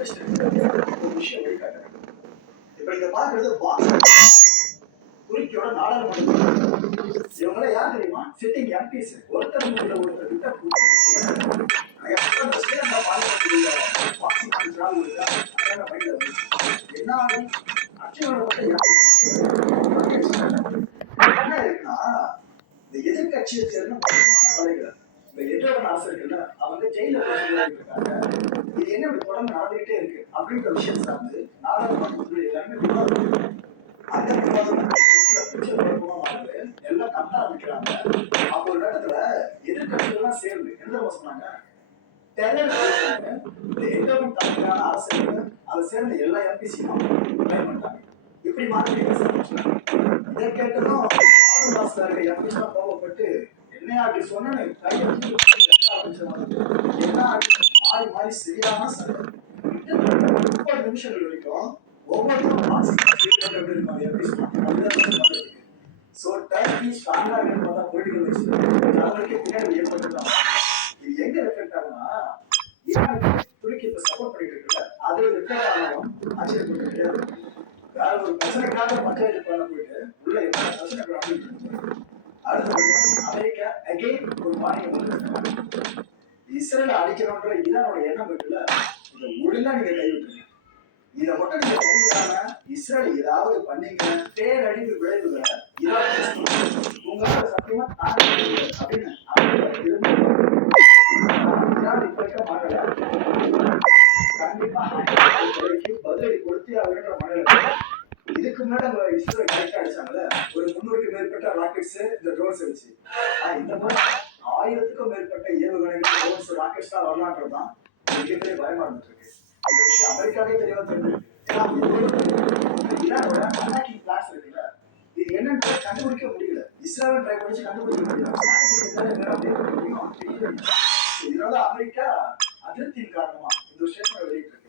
ஒரு விஷயம் வெளிக்காட்டுறேன். இப்ப நீங்க பாக்குறது பாக்ஸ் துருக்கியோட நாடாளுமன்ற இவங்க யார் தெரியுமா? சிட்டிங் எம்பிஸ் ஒருத்தர் ஒருத்தர் கிட்ட என்ன இருக்குன்னா இந்த எதிர்கட்சியை சேர்ந்த முக்கியமான தலைவர் இந்த எதிர்ப்பு அரசு இருக்குல்ல அவங்க ஜெயில இருக்காங்க. இது என்ன இப்படி தொடர்ந்து நடந்துகிட்டே இருக்கு அப்படின்ற விஷயம் சார்ந்து நாடாளுமன்றத்தில் எல்லாருமே அந்த எல்லாம் கத்த ஆரம்பிக்கிறாங்க. அப்போ ஒரு இடத்துல எதிர்கட்சிகள்லாம் சேர்ந்து என்ன சொன்னாங்க, எந்தவும் தலைமையான அரசு அதை சேர்ந்த எல்லா எம்பிசியும் பண்ணிட்டாங்க. இப்படி மாற்றி இதை கேட்டதும் ஆளுநர் எம்பிஸ்லாம் கோபப்பட்டு என்னையா அப்படி சொன்ன கையெழுத்து என்ன மாறி மாறி சரியான சண்டை 30 நிமிஷங்கள் வரைக்கும் ஒவ்வொருத்தரும் சோ டர்க்கி ஸ்ட்ராங்கா பார்த்தா பொலிட்டிக்கல் வைஸ் பின்னாடி ஏற்பட்டுதான் இது எங்க ரெஃபெக்ட் ஆகும்னா துருக்கி இப்ப சப்போர்ட் பண்ணிட்டு இருக்குல்ல அது ரெஃபெக்ட் ஆனாலும் ஆச்சரியப்பட்டு கிடையாது. வேற ஒரு பிரச்சனைக்காக பஞ்சாயத்து பண்ண போயிட்டு உள்ள என்ன பிரச்சனை அடுத்து அமெரிக்கா அகைன் ஒரு மாநிலம் வந்து இஸ்ரேல அடிக்கணும்ன்ற ஈரானோட எண்ணம் இருக்குல்ல இதை ஒழுங்கா நீங்க கைவிட்டுருங்க. இதை மட்டும் நீங்க கைவிடாம இஸ்ரேல் ஏதாவது பண்ணீங்க பேரழிவு விளைவுகளை உங்களால சத்தியமா தாங்க அப்படின்னு ஈரான் இப்ப இருக்க மகளை கண்டிப்பா பதிலடி கொடுத்து அப்படின்ற மகளை இதுக்கு முன்னாடி நம்ம இஸ்ரேல் கரெக்டா அடிச்சாங்கல்ல ஒரு 300க்கும் மேற்பட்ட ராக்கெட்ஸ் இந்த ட்ரோன்ஸ் வச்சு இந்த மாதிரி 1000க்கும் மேற்பட்ட ஏவுகணைகள் ட்ரோன்ஸ் ராக்கெட்ஸ் தான் வரலான்றதுதான் மிகப்பெரிய பயமா இருந்துட்டு இருக்கு. இந்த விஷயம் அமெரிக்காவே தெளிவா தெரிஞ்சிருக்கு. ஈரானோட அட்டாக்கிங் பிளான்ஸ் இருக்குல்ல இது என்னன்னு கண்டுபிடிக்க முடியல. இஸ்ரேல் ட்ரை பண்ணி கண்டுபிடிக்க முடியல. இதனால அமெரிக்கா அதிருப்தியின் காரணமா இந்த விஷயத்தை வெளியிட்டு இருக்கு.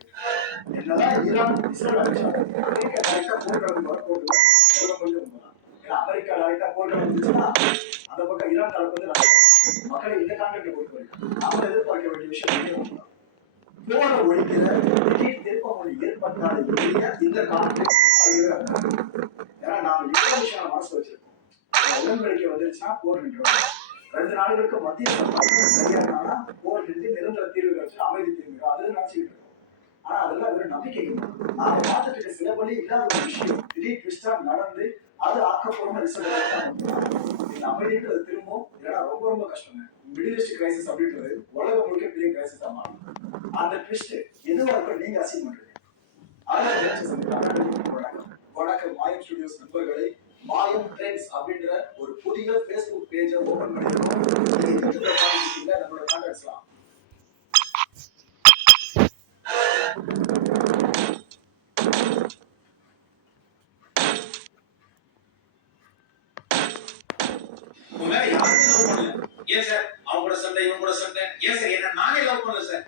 என்னதான் ஈரான் இஸ்ரேல் அடிச்சாங்க அமெரிக்கா டைரக்டா போர்க்களம் போடுது கொஞ்சம் ஏன்னா அமெரிக்கா டைரக்டா போர்க்களம் இருந்துச்சுன்னா அந்த பக்கம் ஈரான் தரப்பு வந்து மக்களை இந்த கான்ட்ராக்டை பொறுத்த வரைக்கும் நாம எதிர்பார்க்க வேண்டிய விஷயம் போரை ஒழிக்கிற திடீர் திருப்பமொழி ஏற்பட்டாலே இந்த கான்ட்ராக்ட் ஏன்னா நாம எவ்வளவு விஷயம் மனசு வச்சிருக்கோம். உடன்படிக்கை வந்துருச்சுன்னா போர் நின்றோம். 2 நாடுகளுக்கு மத்திய சரியானா போர் நின்று நிரந்தர தீர்வு கிடைச்சு அமைதி தீர்வு அது நினைச்சுக்கிட்டு இருக்கோம். ஆனா அதெல்லாம் ஒரு நம்பிக்கை நாம பார்த்துட்டு இருக்க சில வழி இல்லாத ஒரு விஷயம் திடீர் ட்விஸ்டா நடந்து அது ஆக்கப்பூர்வமா ரிசல்ட் அமைதின்றது திரும்பவும் ஏன்னா ரொம்ப ரொம்ப கஷ்டம். மிடில் ஈஸ்ட் கிரைசிஸ் அப்படின்றது உலகம் முழுக்க பெரிய கிரைசிஸ் மாறும். அந்த ட்விஸ்ட் எதுவா இருக்க நீங்க அசீவ் பண்றீங்க. வணக்கம் மாயம் ஸ்டுடியோஸ் நண்பர்களை, மாயம் ட்ரெண்ட்ஸ் அப்படின்ற ஒரு புதிய Facebook பேஜை ஓபன் பண்ணிருக்கோம். நம்மளோட கான்டாக்ட்ஸ்லாம் ஏன் சார் அவங்க கூட சண்டை இவங்க கூட சண்டை ஏன் சார் என்ன நானே லவ் பண்ணல sir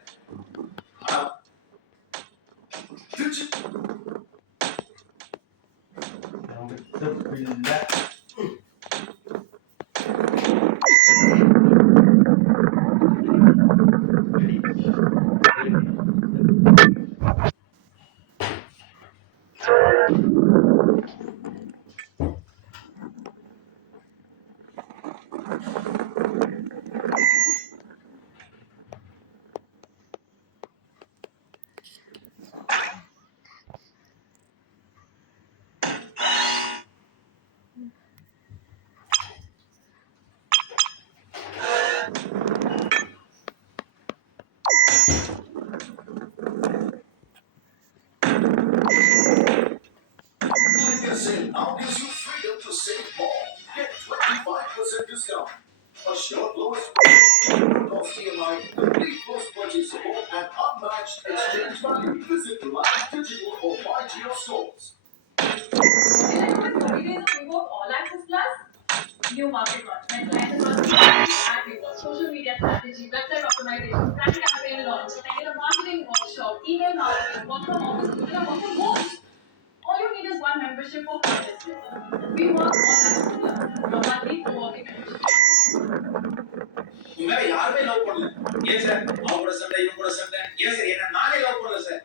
now gives you freedom to save more. Get 25% discount. A short lowest cost EMI, complete post-purchase support, and unmatched exchange value. Visit Live Digital or MyGeo stores. All Access Plus, new market launch, social media strategy, website optimization, brand campaign launch, marketing workshop, email marketing, WhatsApp office, more. All you need is one membership for this. We work on Access Plus. Your monthly co-working membership. உங்களை யாருமே love பண்ணல. ஏன் sir அவங்க கூட சண்டை இவங்க கூட சண்டை ஏன் சார் என்ன நானே லவ் பண்ணல சார்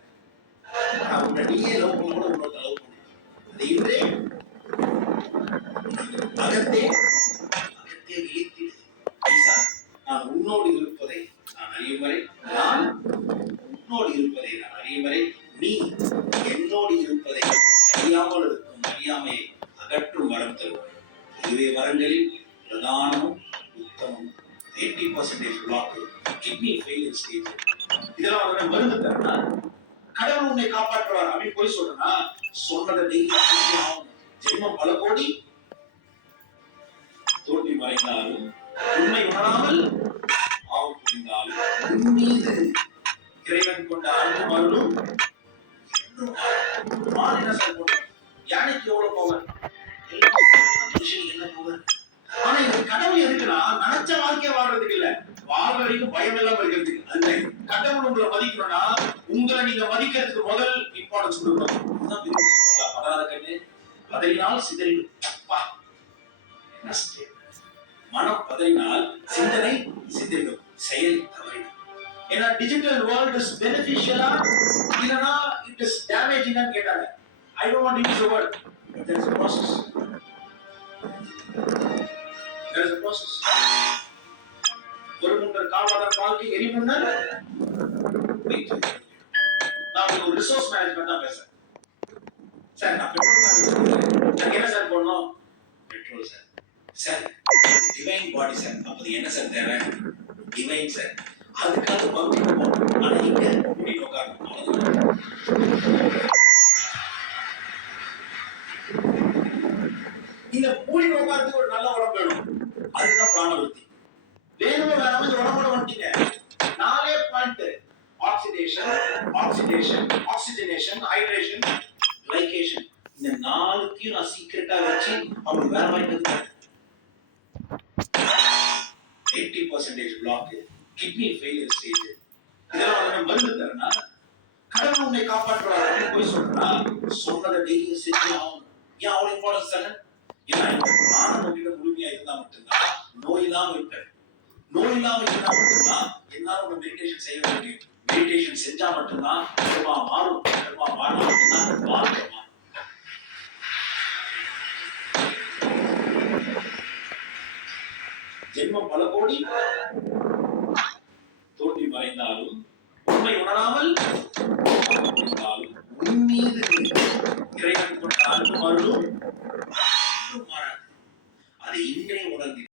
உன்னோடு இருப்பதை நான் அறியும் வரை நீ என்னோடு இருப்பதை அறியாமல் இருக்கும் அறியாமையை அகற்றும் வரம் தருவார். இதுவே வரங்களில் பிரதானமும் உத்தமும் 80% பிளாக் கிட்னி ஃபெயிலியர் ஸ்டேஜ். இதெல்லாம் அவரை மருந்து தரனா கடவுள் உன்னை காப்பாற்றுவார் அப்படின்னு போய் சொல்றனா சொன்னதை டெய்லி ஜென்மம் பல கோடி தோல்வி மறைந்தாலும் உண்மை உணராமல் ஆவு புரிந்தாலும் உன் மீது இறைவன் கொண்ட அன்பு மருளும் மான் என்ன சார் போடுறோம் யானைக்கு எவ்வளவு போவர் மனுஷனுக்கு என்ன போவர். ஆனா இந்த கடவுள் எதுக்குன்னா நினைச்ச வாழ்க்கைய வாழ்றதுக்கு இல்ல வாழ்ற வரைக்கும் பயம் இல்லாம இருக்கிறதுக்கு. அந்த கடவுள் உங்களை மதிக்கணும்னா உங்களை நீங்க மதிக்கிறதுக்கு முதல் இம்பார்ட்டன்ஸ் கொடுக்கணும். பதாத கண்ணு பதறினால் சிதறிடும். என்ன மனம் பதறினால் சிந்தனை சிதறிடும், செயல் தவறிடும். ஏன்னா டிஜிட்டல் வேர்ல்ட் இஸ் பெனிஃபிஷியலா இல்லனா இட் இஸ் டேமேஜிங்கா கேட்டாங்க. I don't want to use the word, but there is a process. There is a process. ஒரு முன்னர் காவாத வாழ்க்கை எரிமுன்னர் நான் ஒரு ரிசோர்ஸ் மேனேஜ்மெண்ட் தான் பேசுறேன் சார். நான் பெட்ரோல் தான் என்ன சார் பண்ணணும்? Petrol sir. சார் டிவைன் பாடி சார். அப்போ என்ன சார் தேவை? Divine sir. அதுக்காக பகுதி ஆனா இங்க இப்படி உட்காரணும். இந்த மூடி உட்கார்ந்து ஒரு நல்ல உடம்பு வேணும். அதுதான் பிராணவருத்தி. வேணுமோ வேணாம இந்த உடம்போட வந்துட்டீங்க. 4 point oxidation, oxidation, oxygenation, hydration, glycation. இந்த 4த்தையும் நான் சீக்கிரட்டா வச்சு அவங்க வேற மாதிரி 80% பிளாக் கிட்னி ஃபெயிலியர் ஸ்டேஜ். இதெல்லாம் அவரை மருந்து தரனா கடவுள் உன்னை காப்பாற்றுவார் அப்படின்னு போய் சொல்றா சொன்னதை டெய்லி செஞ்சு ஆகணும். ஏன் அவ்வளவு இம்பார்ட்டன்ஸ் தானே? ஏன்னா இந்த பிராணம் உங்ககிட்ட முழுமையா இருந்தா மட்டும்தான் நோய் இல்லாம இருப்பேன். நோய் இல்லாம இருந்தா மட்டும்தான் என்னால ஒரு மெடிடேஷன் செய்ய முடியும். மெடிடேஷன் செஞ்சா மட்டும்தான் கர்மா மாறும். கர்மா மாறினா மட்டும்தான் வாழ்க்கை மாறும். ஜென்மம் பல கோடி தோல்வி மறைந்தாலும் உண்மை உணராமல் இருந்தாலும் உன் மீது இறைவன் கொண்ட அன்பு மருளும் மாறாது. அதை இன்றே உணர்ந்து